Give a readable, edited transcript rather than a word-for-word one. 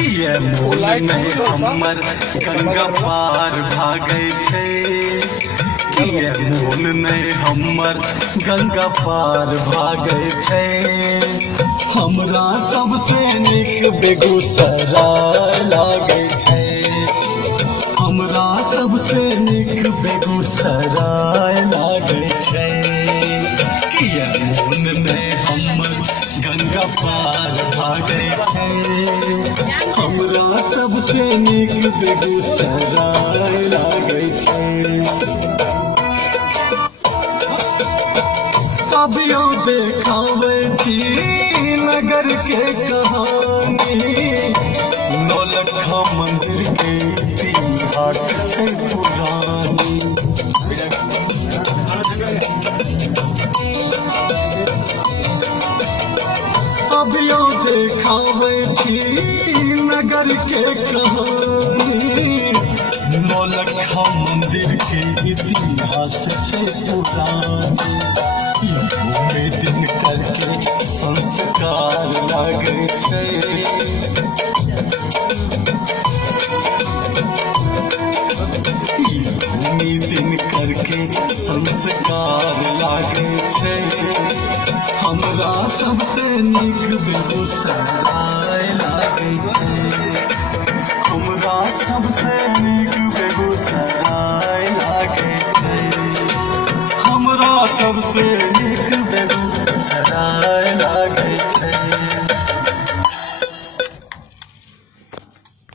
ये मोल में हमर गंगा पार भागे छे। ये मोल में हमर गंगा पार भागे छे। हमरा सबसे नीक बेगूसराय लागे छे। हमरा सबसे नीक बेगूसराय लागे छे। ये मोल में हमर गंगा पार भागे छे। हमरा सबसे नीक बेगूसराय लागे छे। कभियो देखावे छी नगर के कहानी। नौलखा मंदिर के इतिहास छे पुरानी। कभियो देखावे छी नगर के कहानी। नौलखा मंदिर के इतिहास छे पुरानी। घूमे दिन करके संस्कार लागे छे। घूमे दिन करके संस्कार लागे छे। हमरा सबसे नीक बेगूसराय लागे छे। हमरा सबसे नीक बेगूसराय लागे छे। हमरा सबसे